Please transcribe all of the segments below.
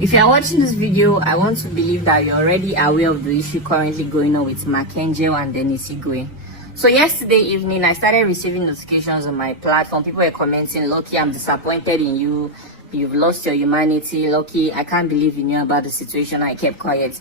If you are watching this video, I want to believe that you're already aware of the issue currently going on with Mark Angel and Dennis Igwe. So yesterday evening, I started receiving notifications on my platform. People were commenting, "Lucky, I'm disappointed in you. You've lost your humanity. Lucky, I can't believe you knew about the situation." I kept quiet.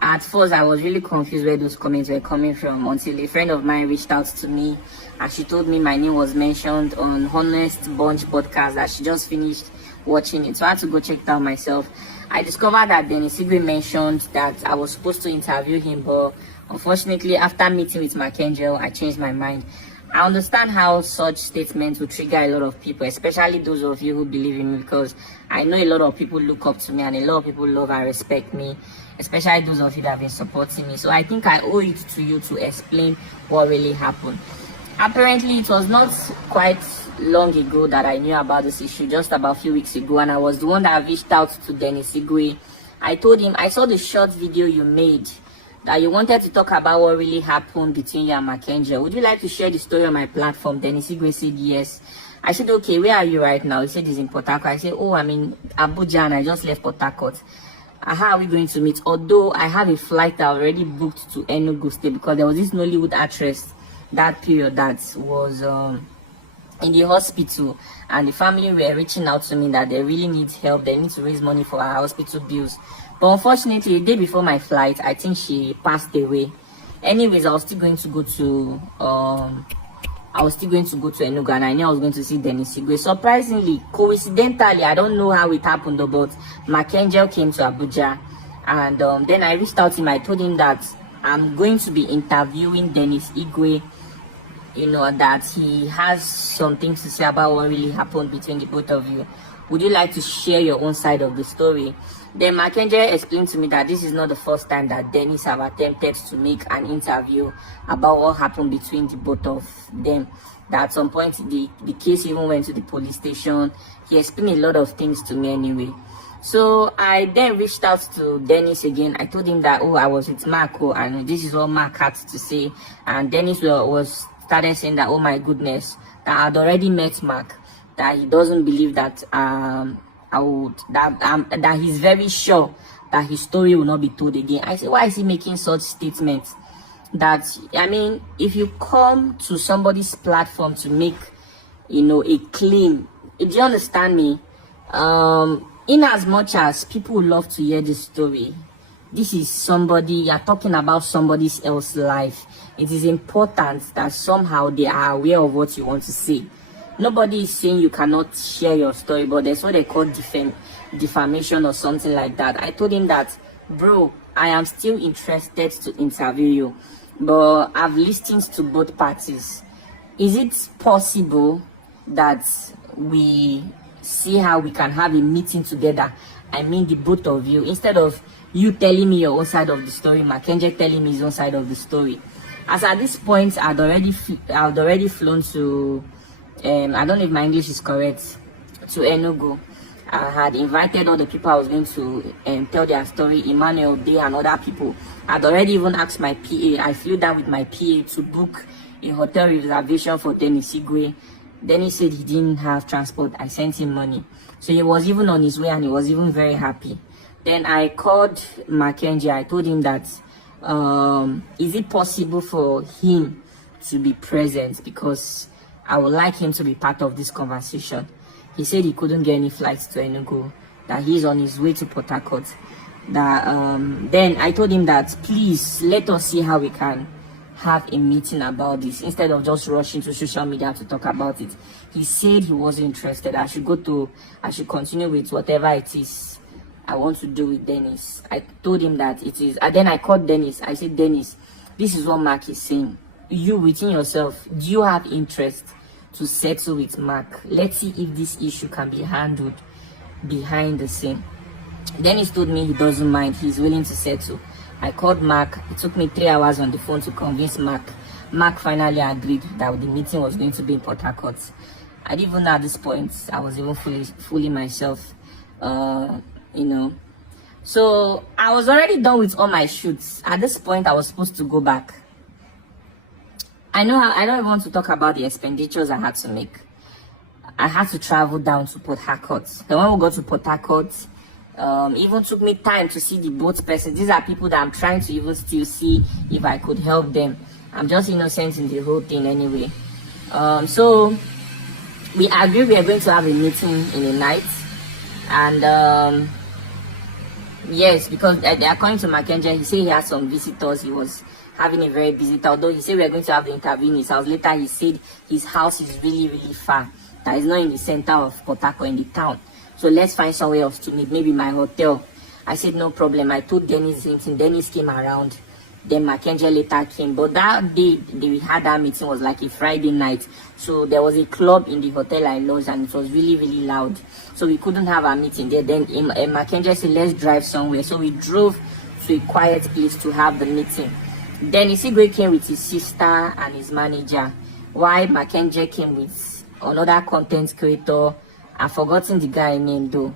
At first, I was really confused where those comments were coming from until a friend of mine reached out to me and she told me my name was mentioned on Honest Bunch podcast that she just finished watching it. So I had to go check it out myself. I discovered that Dennis Igwe mentioned that I was supposed to interview him, but unfortunately, after meeting with Mark Angel, I changed my mind. I understand how such statements will trigger a lot of people, especially those of you who believe in me, because I know a lot of people look up to me and a lot of people love and respect me, especially those of you that have been supporting me. So I think I owe it to you to explain what really happened. Apparently, it was not quite long ago that I knew about this issue, just about a few weeks ago, and I was the one that reached out to Dennis Igwe. I told him, I saw the short video you made that you wanted to talk about what really happened between you and Mark Angel. Would you like to share the story on my platform? Dennis Igwe said yes. I said, okay, where are you right now? He said he's in Port Harcourt. I said, oh, I'm in Abuja and I just left Port Harcourt. How are we going to meet? Although I have a flight that already booked to Enugu State, because there was this Nollywood actress that period that was in the hospital, and the family were reaching out to me that they really need help. They need to raise money for her hospital bills. But unfortunately, the day before my flight, I think she passed away. Anyways, I was still going to go to Enugu, and I knew I was going to see Dennis Igwe. Surprisingly, coincidentally, I don't know how it happened though, but Mark Angel came to Abuja, and then I reached out to him. I told him that I'm going to be interviewing Dennis Igwe, you know, that he has something to say about what really happened between the both of you. Would you like to share your own side of the story? Then Mark Angel explained to me that this is not the first time that Dennis have attempted to make an interview about what happened between the both of them. That at some point the case even went to the police station. He explained a lot of things to me anyway. So I then reached out to Dennis again. I told him that, oh, I was with Marco and this is what Mark had to say. And Dennis started saying that, oh my goodness, that I had already met Mark, that he doesn't believe that that he's very sure that his story will not be told again. I said, why is he making such statements? That, I mean, if you come to somebody's platform to make, you know, a claim, do you understand me? In as much as people love to hear this story, this is somebody, you're talking about somebody else's life. It is important that somehow they are aware of what you want to say. Nobody is saying you cannot share your story, but there's what they call defamation or something like that. I told him that, bro, I am still interested to interview you, but I've listened to both parties. Is it possible that we see how we can have a meeting together? I mean, the both of you, instead of you telling me your own side of the story, Mark Angel telling me his own side of the story. As at this point, I'd already flown to, I don't know if my English is correct, to Enugu. I had invited all the people I was going to tell their story, Emmanuel Day and other people. I'd already even asked my PA. I flew down with my PA to book a hotel reservation for Dennis Igwe. Dennis said he didn't have transport. I sent him money. So he was even on his way and he was even very happy. Then I called Mark Angel. I told him that, is it possible for him to be present, because I would like him to be part of this conversation. He said he couldn't get any flights to Enugu, that he's on his way to Port Harcourt. Then I told him that, please let us see how we can have a meeting about this instead of just rushing to social media to talk about it. He said he wasn't interested. I should continue with whatever it is I want to do with Dennis. I told him that it is, and then I called Dennis. I said, Dennis, this is what Mark is saying. You within yourself, do you have interest to settle with Mark? Let's see if this issue can be handled behind the scene. Dennis told me he doesn't mind. He's willing to settle. I called Mark. It took me 3 hours on the phone to convince Mark. Mark finally agreed that the meeting was going to be in Port Harcourt. I didn't even know at this point I was even fully myself, you know. So I was already done with all my shoots. At this point, I was supposed to go back. I don't even want to talk about the expenditures I had to make. I had to travel down to Port Harcourt. Then when we got to Port Harcourt, Even took me time to see the both persons. These are people that I'm trying to even still see if I could help them. I'm just innocent in the whole thing anyway. So we agreed we are going to have a meeting in the night, and yes, because according to Mackenzie, he said he had some visitors. He was having a very busy time. Although he said we are going to have the interview in his house. Later he said his house is really, really far. That is not in the center of Port Harcourt, in the town. So let's find somewhere else to meet, maybe my hotel. I said no problem. I told Dennis the same thing. Dennis came around. Then Mackenzie later came. But that day we had that meeting was like a Friday night. So there was a club in the hotel I lodged, and it was really, really loud. So we couldn't have our meeting there. Then Mackenzie said, let's drive somewhere. So we drove to a quiet place to have the meeting. Then Isigwe came with his sister and his manager, while Mackenzie came with another content creator. I've forgotten the guy name though.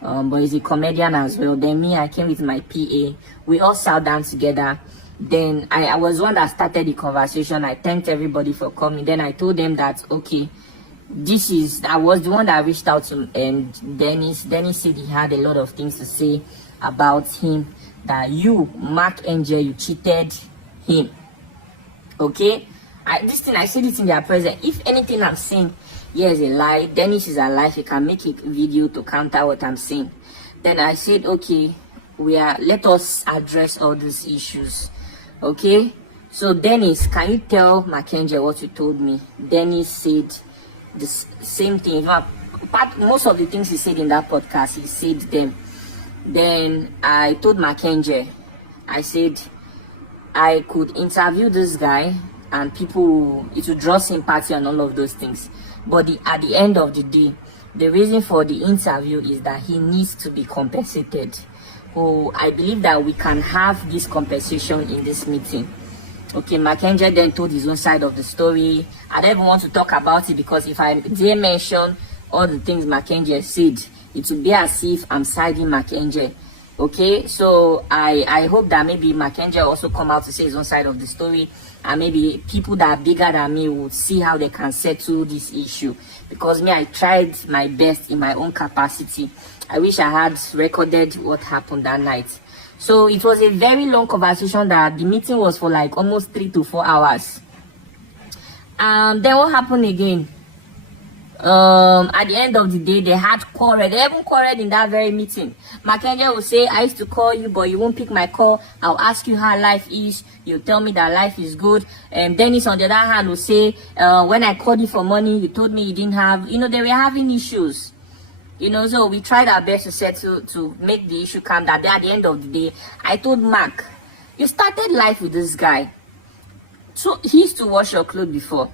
But he's a comedian as well. Then me, I came with my PA. We all sat down together. Then I was one that started the conversation. I thanked everybody for coming. Then I told them that, okay, I was the one that reached out to Dennis. Dennis said he had a lot of things to say about him. That you, Mark Angel, you cheated him. Okay? I said it in their presence. If anything I'm saying here is a lie, Dennis is alive. He can make a video to counter what I'm saying. Then I said, okay, let us address all these issues. Okay, so Dennis, can you tell Mackenzie what you told me? Dennis said the same thing. In fact, most of the things he said in that podcast, he said them. Then I told Mackenzie, I said I could interview this guy and it would draw sympathy and all of those things. But at the end of the day, the reason for the interview is that he needs to be compensated. Oh, I believe that we can have this compensation in this meeting. Okay, Mackenzie then told his own side of the story. I don't even want to talk about it because if I dare mention all the things Mackenzie said, it would be as if I'm siding Mackenzie. Okay, so I hope that maybe Mackenzie also come out to say his own side of the story, and maybe people that are bigger than me would see how they can settle this issue. Because me, I tried my best in my own capacity. I wish I had recorded what happened that night. So it was a very long conversation that the meeting was for like almost 3 to 4 hours. And then what happened again? At the end of the day, they had quarreled. They even quarreled in that very meeting. Mackenzie will say, I used to call you, but you won't pick my call. I'll ask you how life is. You tell me that life is good. And Dennis, on the other hand, will say, when I called you for money, you told me you didn't have. They were having issues. So we tried our best to settle, to make the issue calm. That at the end of the day, I told Mark, you started life with this guy. So he used to wash your clothes before.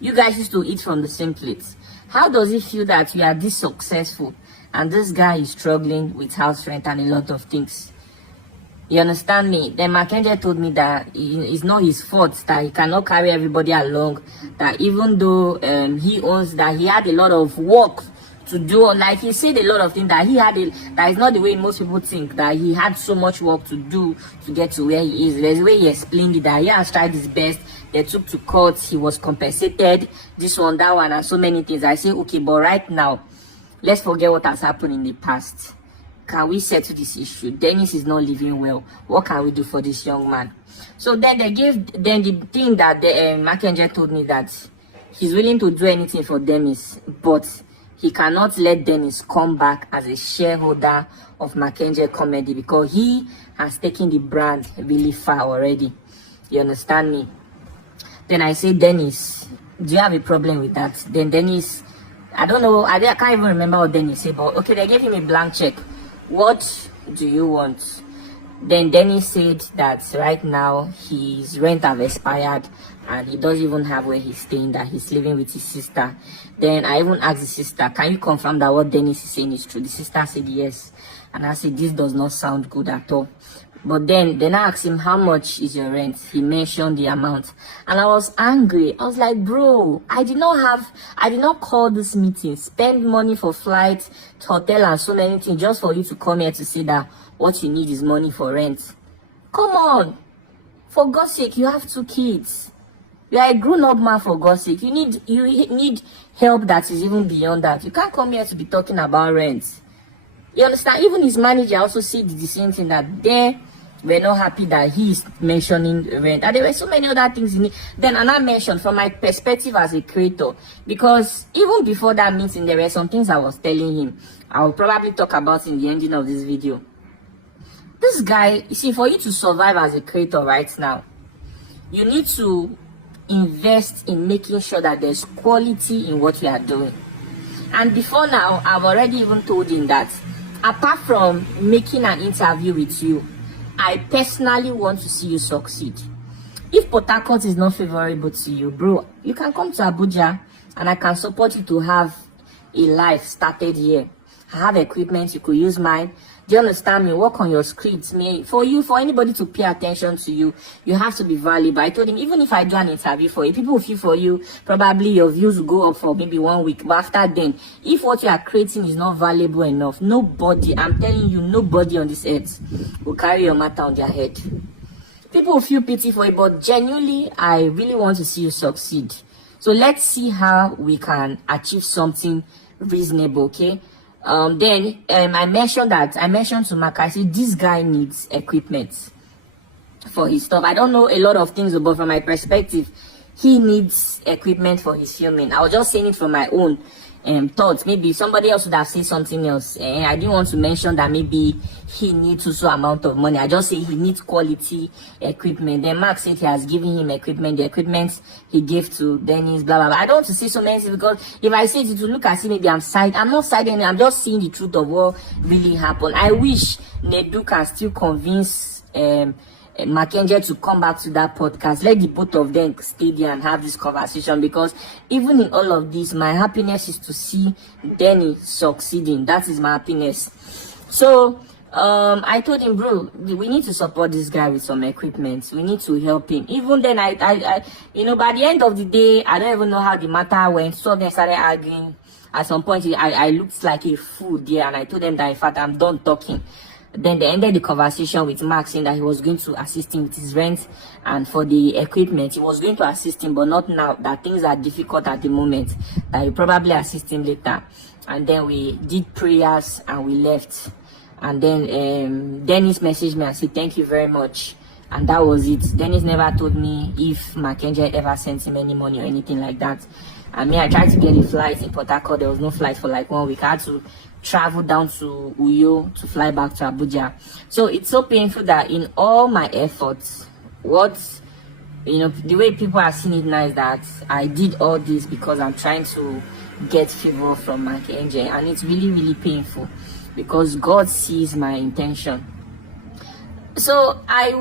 You guys used to eat from the same plate. How does it feel that you are this successful and this guy is struggling with house rent and a lot of things? You understand me? Then Mackenzie told me that it's not his fault, that he cannot carry everybody along. That even though he owns that, he had a lot of work to do. Like he said a lot of things that that is not the way most people think, that he had so much work to do to get to where he is. There's a way he explained it, that he has tried his best. They took to court, he was compensated, this one, that one, and so many things. I say, okay, but right now, let's forget what has happened in the past. Can we settle this issue? Dennis is not living well. What can we do for this young man? So then the thing that Mackenzie told me that he's willing to do anything for Dennis, but he cannot let Dennis come back as a shareholder of Mackenzie Comedy because he has taken the brand really far already. You understand me? Then I say, Dennis, do you have a problem with that? Then Dennis, I don't know, I can't even remember what Dennis said, but okay, they gave him a blank check. What do you want? Then Dennis said that right now his rent have expired and he doesn't even have where he's staying, that he's living with his sister. Then I even asked the sister, can you confirm that what Dennis is saying is true? The sister said yes. And I said, this does not sound good at all. But then I asked him, how much is your rent? He mentioned the amount. And I was angry. I was like, bro, I did not call this meeting, spend money for flights, hotel and so many things just for you to come here to say that what you need is money for rent. Come on. For God's sake, you have 2 kids. You are a grown-up man, for God's sake. You need help that is even beyond that. You can't come here to be talking about rent. You understand? Even his manager also said the same thing, that they were not happy that he is mentioning rent. And there were so many other things in it. Then another mention from my perspective as a creator, because even before that meeting, there were some things I was telling him. I will probably talk about in the ending of this video. This guy, you see, for you to survive as a creator right now, you need to invest in making sure that there's quality in what you are doing. And before now, I've already even told him that apart from making an interview with you, I personally want to see you succeed. If Port Harcourt is not favorable to you, bro, you can come to Abuja and I can support you to have a life started here. I have equipment, you could use mine. Do you understand me? Work on your scripts. For anybody to pay attention to you, you have to be valuable. I told him, even if I do an interview for you, people will feel for you, probably your views will go up for maybe 1 week. But after then, if what you are creating is not valuable enough, nobody, I'm telling you, nobody on this earth will carry your matter on their head. People will feel pity for you, but genuinely, I really want to see you succeed. So let's see how we can achieve something reasonable, okay? Then I mentioned to Mark, I said this guy needs equipment for his stuff. I don't know a lot of things, but from my perspective, he needs equipment for his filming. I was just saying it from my own thoughts. Maybe somebody else would have said something else. I didn't want to mention that maybe he needs so amount of money. I just say he needs quality equipment. Then Mark said he has given him equipment. The equipment he gave to Dennis, blah blah blah. I don't want to say so many things, because if I say it, it will look as if maybe I'm not siding. I'm just seeing the truth of what really happened. I wish Nedu can still convince Mackenzie to come back to that podcast. Let the both of them stay there and have this conversation, because even in all of this, my happiness is to see Denny succeeding. That is my happiness. So I told him, bro, we need to support this guy with some equipment. We need to help him. Even then, I you know, by the end of the day, I don't even know how the matter went. So they started arguing. At some point, I looked like a fool there, and I told them that in fact I'm done talking. Then they ended the conversation with Mark saying that he was going to assist him with his rent, and for the equipment he was going to assist him, but not now, that things are difficult at the moment, that he'll probably assist him later. And then we did prayers and we left. And then Dennis messaged me and said thank you very much, and that was it. Dennis never told me if Mackenzie ever sent him any money or anything like that. I mean, I tried to get a flight in Port Harcourt. There was no flight for like 1 week. I had to travel down to Uyo to fly back to Abuja. So it's so painful that in all my efforts, the way people are seeing it now is that I did all this because I'm trying to get favor from Mackenzie, and it's really, really painful because God sees my intention. So I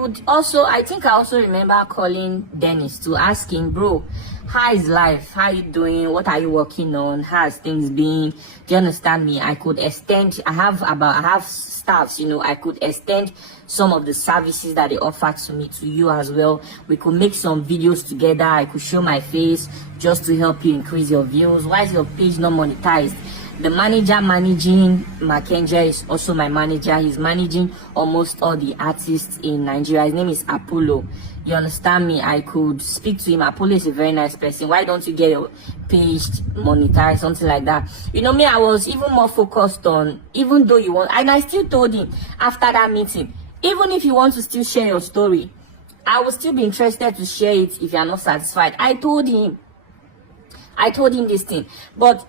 think I also remember calling Dennis to ask him, bro, how is life? How are you doing? What are you working on? How has things been? Do you understand me? I could extend, I have staffs, I could extend some of the services that they offer to me to you as well. We could make some videos together. I could show my face just to help you increase your views. Why is your page not monetized? The manager managing Mackenzie is also my manager. He's managing almost all the artists in Nigeria. His name is Apollo. You understand me? I could speak to him. Apollo is a very nice person. Why don't you get your page monetized, something like that? Me, I was even more focused on, even though you want, and I still told him after that meeting, even if you want to still share your story, I will still be interested to share it if you are not satisfied. I told him this thing, but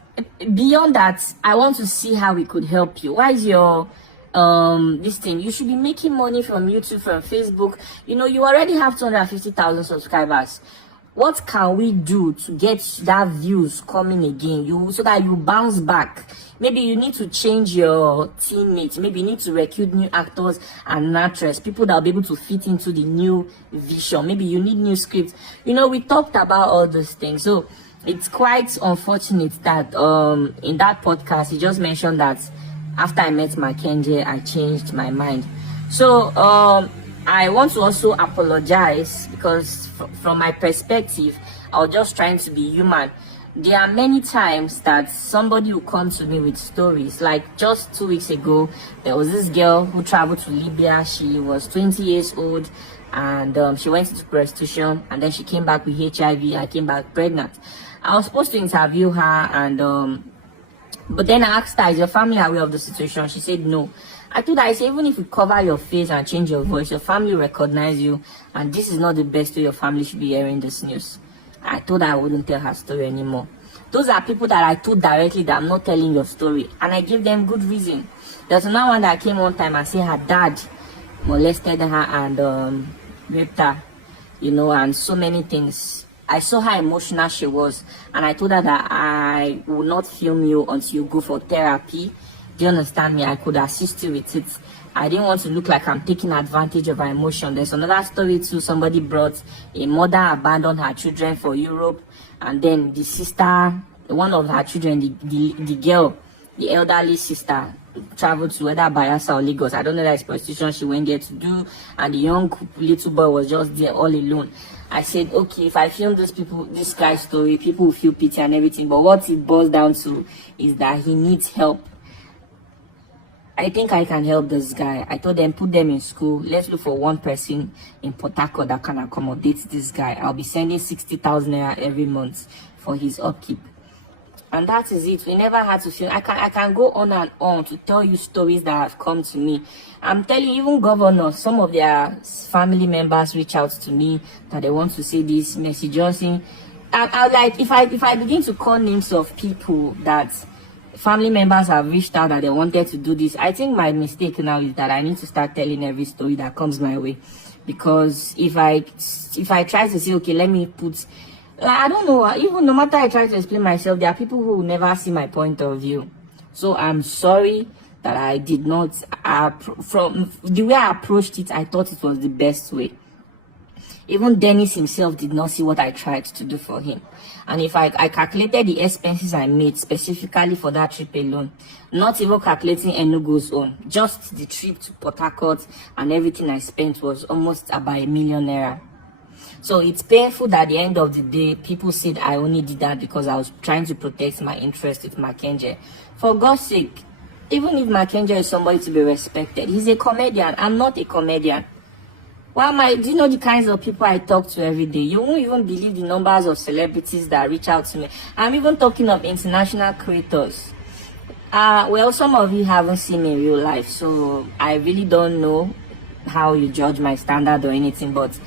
beyond that, I want to see how we could help you. Why is your this thing? You should be making money from YouTube, from Facebook. You already have 250,000 subscribers. What can we do to get that views coming again? So that you bounce back. Maybe you need to change your teammates. Maybe you need to recruit new actors and actresses, people that will be able to fit into the new vision. Maybe you need new scripts. We talked about all those things. So it's quite unfortunate that in that podcast he just mentioned that after I met Mackenzie, I changed my mind. So I want to also apologize, because from my perspective, I was just trying to be human. There are many times that somebody will come to me with stories. Like just 2 weeks ago, there was this girl who traveled to Libya. She was 20 years old, and she went into prostitution, and then she came back with HIV. I came back pregnant. I was supposed to interview her, and But then I asked her, is your family aware of the situation? She said no. I told her, I said, even if you cover your face and change your voice, your family will recognize you, and this is not the best way your family should be hearing this news. I told her I wouldn't tell her story anymore. Those are people that I told directly that I'm not telling your story, and I gave them good reason. There's another one that came one time and said her dad molested her and raped her, you know, and so many things. I saw how emotional she was, and I told her that I will not film you until you go for therapy. Do you understand me? I could assist you with it. I didn't want to look like I'm taking advantage of her emotion. There's another story too. Somebody brought a mother abandoned her children for Europe, and then the sister, one of her children, the girl, the elderly sister, traveled to whether Bayelsa or Lagos. I don't know that prostitution she went there to do, and the young little boy was just there all alone. I said, okay, if I film this guy's story, people will feel pity and everything, but what it boils down to is that he needs help. I think I can help this guy. I told them, put them in school. Let's look for one person in Port Harcourt that can accommodate this guy. I'll be sending 60,000 naira every month for his upkeep. And that is it. We never had to film. I can go on and on to tell you stories that have come to me. I'm telling you, even governors, some of their family members reach out to me that they want to say this. Mercy Johnson. I like, if I begin to call names of people that family members have reached out that they wanted to do this, I think my mistake now is that I need to start telling every story that comes my way. Because if I try to say, okay, let me put, I don't know, even no matter I try to explain myself, there are people who will never see my point of view. So I'm sorry that I did not, from the way I approached it, I thought it was the best way. Even Dennis himself did not see what I tried to do for him. And if I calculated the expenses I made specifically for that trip alone, not even calculating Enugu's own, just the trip to Port Harcourt and everything I spent was almost about ₦1 million. So it's painful that at the end of the day, people said I only did that because I was trying to protect my interest with Makenje. For God's sake, even if Makenje is somebody to be respected, he's a comedian. I'm not a comedian. Do you know the kinds of people I talk to every day? You won't even believe the numbers of celebrities that reach out to me. I'm even talking of international creators. Well, some of you haven't seen me in real life, so I really don't know how you judge my standard or anything, but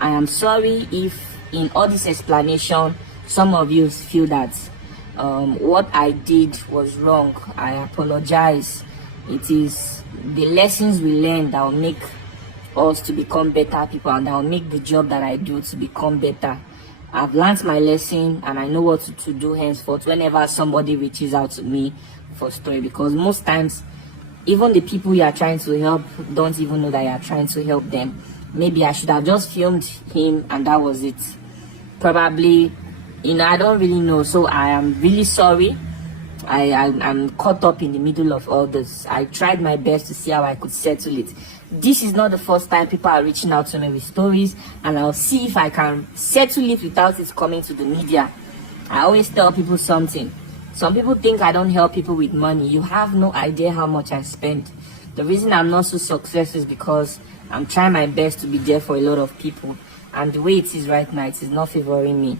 I am sorry if in all this explanation, some of you feel that what I did was wrong. I apologize. It is the lessons we learn that will make us to become better people, and that will make the job that I do to become better. I've learned my lesson, and I know what to do henceforth whenever somebody reaches out to me for story, because most times even the people you are trying to help don't even know that you are trying to help them. Maybe I should have just filmed him and that was it. Probably, I don't really know. So I am really sorry. I'm caught up in the middle of all this. I tried my best to see how I could settle it. This is not the first time people are reaching out to me with stories, and I'll see if I can settle it without it coming to the media. I always tell people something. Some people think I don't help people with money. You have no idea how much I spend. The reason I'm not so successful is because I'm trying my best to be there for a lot of people, and the way it is right now, it is not favoring me.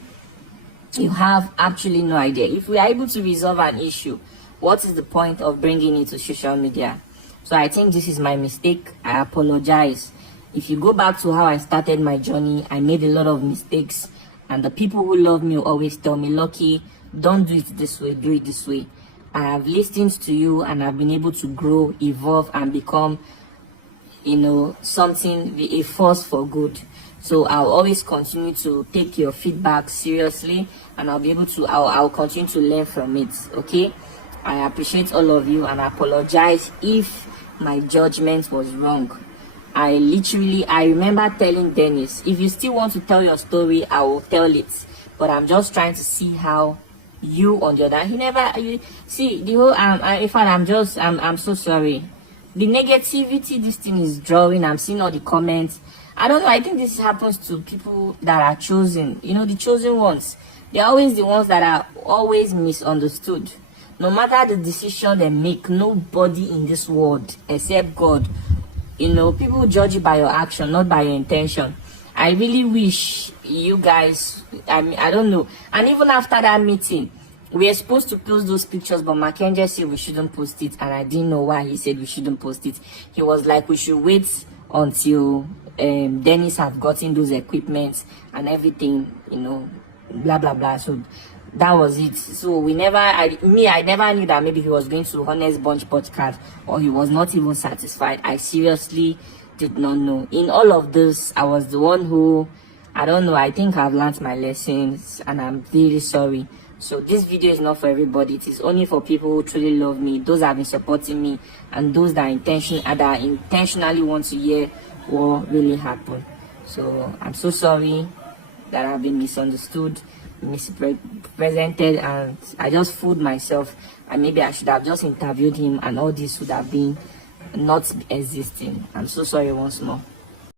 You have actually no idea. If we are able to resolve an issue, what is the point of bringing it to social media? So I think this is my mistake. I apologize. If you go back to how I started my journey, I made a lot of mistakes, and the people who love me will always tell me, Lucky, don't do it this way, do it this way. I have listened to you, and I've been able to grow, evolve, and become, something, a force for good. So I'll always continue to take your feedback seriously, and I'll continue to learn from it. Okay, I appreciate all of you, and I apologize if my judgment was wrong. I remember telling Dennis, if you still want to tell your story, I will tell it, but I'm just trying to see how you on the other. See the whole in fact, I'm so sorry. The negativity this thing is drawing, I'm seeing all the comments. I don't know, I think this happens to people that are chosen. The chosen ones, they're always the ones that are always misunderstood. No matter the decision they make, nobody in this world except God, people judge you by your action, not by your intention. I really wish you guys, I don't know. And even after that meeting, we are supposed to post those pictures, but Mackenzie said we shouldn't post it, and I didn't know why he said we shouldn't post it. He was like, we should wait until Dennis have gotten those equipment and everything, you know, blah blah blah. So that was it. So I never knew that maybe he was going to Honest Bunch podcast, or he was not even satisfied. I seriously did not know. In all of this, I was the one who, I don't know, I think I've learned my lessons, and I'm really sorry. So this video is not for everybody. It is only for people who truly love me, those that have been supporting me, and those that intentionally want to hear what really happened. So I'm so sorry that I've been misunderstood, misrepresented, and I just fooled myself, and maybe I should have just interviewed him, and all this would have been not existing. I'm so sorry once more.